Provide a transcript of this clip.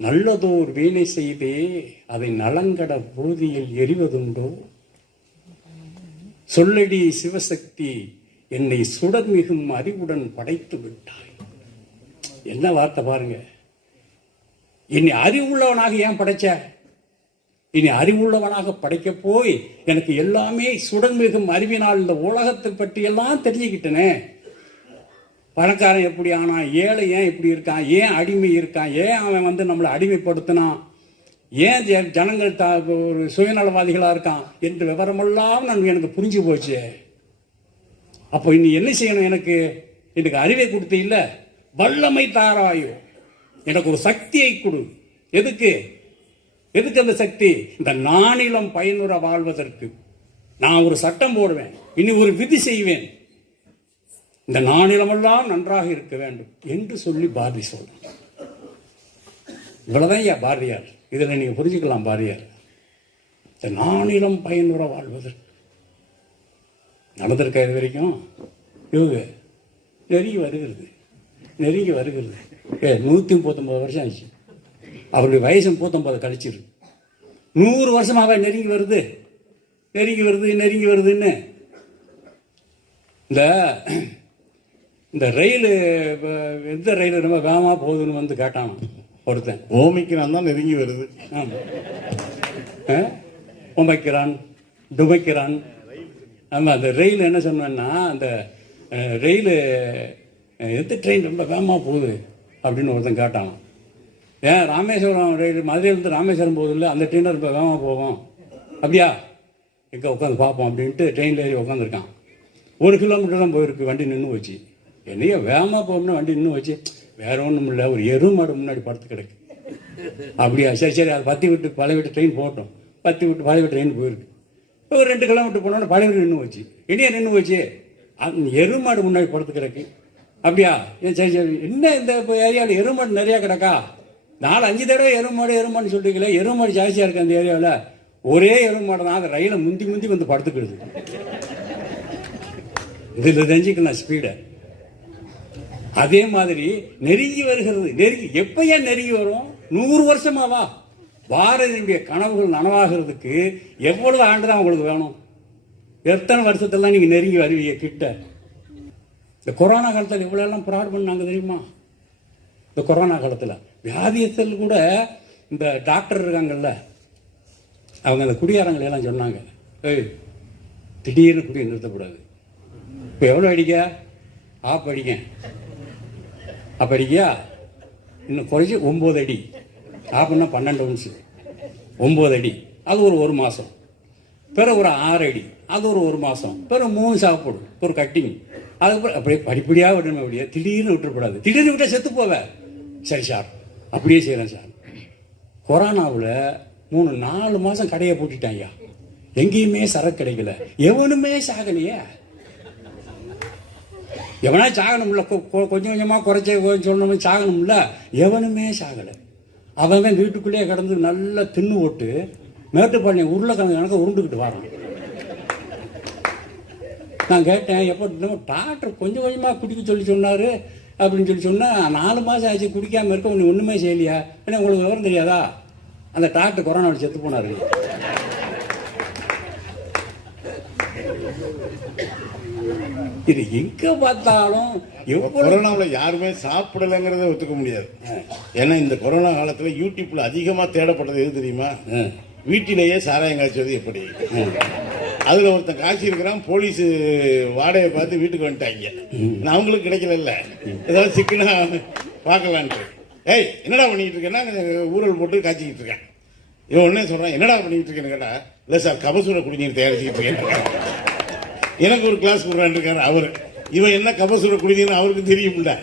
நல்லதோர் வீணை செய்தே அதை நலங்கட புழுதியில் எரிவதுண்டோ சொல்லடி சிவசக்தி என்னை சுடர் மிகும் அறிவுடன் படைத்து விட்டாய். என்ன வார்த்தை பாருங்க. என்னை அறிவுள்ளவனாக ஏன் படைச்ச? இனி அறிவுள்ளவனாக படைக்க போய் எனக்கு எல்லாமே சுடர் மிகும் அறிவினால் இந்த உலகத்தை பற்றி எல்லாம் தெரிஞ்சுக்கிட்டனே. பணக்காரன் எப்படி ஆனான்? ஏழை ஏன் இப்படி இருக்கான்? ஏன் அடிமை இருக்கான்? ஏன் அவன் வந்து நம்மளை அடிமைப்படுத்தினான்? ஏன் ஜனங்கள் த ஒரு சுயநலவாதிகளாக இருக்கான்? என்று விவரமெல்லாம் நான் எனக்கு புரிஞ்சு போச்சு. அப்போ இனி என்ன செய்யணும் எனக்கு? எனக்கு அறிவை கொடுத்து இல்லை வல்லமை தாராயோ. எனக்கு ஒரு சக்தியை கொடு. எதுக்கு? எதுக்கு அந்த சக்தி? இந்த நானிலம் பயனுற வாழ்வதற்கு. நான் ஒரு சட்டம் போடுவேன். இனி ஒரு விதி செய்வேன். இந்த நானிலமெல்லாம் நன்றாக இருக்க வேண்டும் என்று சொல்லி பாரதி சொல்றான். இவ்வளவுதான் ஐயா பாரதியார். இதில் நீங்கள் புரிஞ்சுக்கலாம் பாரதியார். இந்த நானிலம் பயனுற வாழ்வதற்கு நடந்திருக்கா இது வரைக்கும்? இவங்க நெருங்கி வருகிறது. நெருங்கி வருகிறது. ஏ நூற்றி முப்பத்தொம்பது வருஷம் ஆச்சு அவருடைய வயசு முப்பத்தொம்பது கழிச்சிருக்கு நூறு வருஷமாக நெருங்கி வருது. நெருங்கி வருது நெருங்கி வருதுன்னு. இந்த இந்த ரயில் எந்த ரயில் ரொம்ப வேகமாக போகுதுன்னு வந்து கேட்டான் ஒருத்தன். ஓமிக்கிறான் தான் நெருங்கி வருது? உமைக்கிறான் டுமைக்கிறான். ஆமாம் அந்த ரயில் என்ன சொன்னேன்னா அந்த ரயில் எந்த ட்ரெயின் ரொம்ப வேகமாக போகுது அப்படின்னு ஒருத்தன் கேட்டான். ஏன் ராமேஸ்வரம் ரயில் மதுரையிலேருந்து ராமேஸ்வரம் போகுதுல்ல அந்த ட்ரெயினில் ரொம்ப வேகமாக போகும். அப்படியா? எங்கே உட்காந்து பார்ப்போம் அப்படின்ட்டு ட்ரெயினில் ஏறி உட்காந்துருக்கான். ஒரு கிலோமீட்டர் தான் போயிருக்கு வண்டி நின்று வச்சு என்னையோ வேகமாக போகணும்னா வண்டி இன்னும் வச்சு வேற ஒன்றும் இல்லை ஒரு எருமாடு முன்னாடி படுத்து கிடக்கு. அப்படியா சரி சரி அது பத்தி விட்டு பழைய விட்டு ட்ரெயின் போட்டோம். பத்தி விட்டு பழைய விட்டு ட்ரெயின் போயிருக்கு. இப்போ ஒரு ரெண்டு கிலோமீட்டர் போனோன்னு பழைய விட்டு நின்று வச்சு இனியா நின்று வச்சு எருமாடு முன்னாடி படுத்து கிடக்கு. அப்படியா சரி சரி என்ன இந்த ஏரியாவில் எருமாடு நிறையா கிடக்கா? நாலு அஞ்சு தடவை எருமாடு எருமாடுன்னு சொல்றீங்களே எருமாடு ஜாஸ்தியாக இருக்கு அந்த ஏரியாவில். ஒரே எருமாடு தான் அந்த ரயிலை முந்தி முந்தி வந்து படுத்துக்கிடுது. இதில் தெரிஞ்சுக்கலாம் ஸ்பீடை அதே மாதிரி நெருங்கி வருகிறது. நெருங்கி. எப்பயா நெருங்கி வரும்? நூறு வருஷமாவா? பாரதியுடைய கனவுகள் நனவாகிறதுக்கு எவ்வளவு ஆண்டு தான் உங்களுக்கு வேணும்? எத்தனை வருஷத்தெல்லாம் நீங்க நெருங்கி வருவீங்க கிட்ட? இந்த கொரோனா காலத்தில் இவ்வளோ எல்லாம் ப்ராட் பண்ணாங்க தெரியுமா? இந்த கொரோனா காலத்தில். வியாதியத்தில் கூட இந்த டாக்டர் இருக்காங்கல்ல அவங்க அந்த குடியாரங்களை எல்லாம் சொன்னாங்க. ஏய் திடீர்னு குடியை நிறுத்தக்கூடாது. இப்போ எவ்வளோ அடிக்க? ஆப் அடிக்க. அப்போ இன்னும் குறைஞ்சி ஒம்பது அடி. ஆப்புன்னா பன்னெண்டு ஒன்ஸு ஒம்பது அடி. அது ஒரு ஒரு மாதம் பிறகு ஒரு ஆறு அடி. அது ஒரு ஒரு மாதம் பிறகு மூணு சாப்பிடு. ஒரு கட்டிங் அதுக்கப்புறம் அப்படியே படிப்படியாக விடணும் அப்படியே. திடீர்னு விட்டுறக்கூடாது. திடீர்னு விட்டால் செத்து போவேன் சரி சார் அப்படியே செய்கிறேன் சார் கொரோனாவில் மூணு நாலு மாதம் கடையை பூட்டிட்டாங்க எங்கேயுமே சரக்கு கிடைக்கல. எவனுமே சாகலையே. எவனா சாகணும்ல கொ- கொஞ்சம் கொஞ்சமாக குறைச்ச சொன்னவன் சாகணும்ல எவனுமே சாகலை. அவன் தான் வீட்டுக்குள்ளேயே கிடந்து நல்லா தின்னு போட்டு மேட்டுப்பாளையம் உருளைக்கிழங்கு கணக்க உருண்டுக்கிட்டு வரான். நான் கேட்டேன் எப்போ டாக்டர் கொஞ்சம் கொஞ்சமாக குடிக்க சொல்லி சொன்னார் அப்படின்னு சொல்லி சொன்னால் நாலு மாதம் ஆச்சு குடிக்காமல் இருக்க ஒன்று ஒன்றுமே செய்யலையா? ஏன்னா உங்களுக்கு விவரம் தெரியாதா? அந்த டாக்டர் கொரோனாவில் செத்து போனார். இது எங்கே பார்த்தாலும் கொரோனாவில் யாருமே சாப்பிடலைங்கிறத ஒத்துக்க முடியாது. ஏன்னா இந்த கொரோனா காலத்துல யூடியூப்ல அதிகமா தேடப்பட்டது எது தெரியுமா? வீட்டிலேயே சாராயம் காய்ச்சது எப்படி? அதுல ஒருத்தன் காய்ச்சி இருக்கிறான் போலீஸ் வாடகை பார்த்து வீட்டுக்கு வந்துட்டாங்க. நான் அவங்களுக்கு கிடைக்கல ஏதாவது சிக்கனா பார்க்கலான்ட்டு. ஏய் என்னடா பண்ணிட்டு இருக்கேன்னா ஊழல் போட்டு காய்ச்சிக்கிட்டு இருக்கேன். இவன் உடனே சொல்றான் என்னடா பண்ணிட்டு இருக்கேன்னு கேட்டா இல்ல சார் கபசூர குடிநீர் தயாரிச்சுக்கிட்டு இருக்கேன். எனக்கு ஒரு கிளாஸ் கொடுறான்னு இருக்காரு அவரு. இவன் என்ன கபசுர குடிநீர்னு அவருக்கு தெரியும்ல.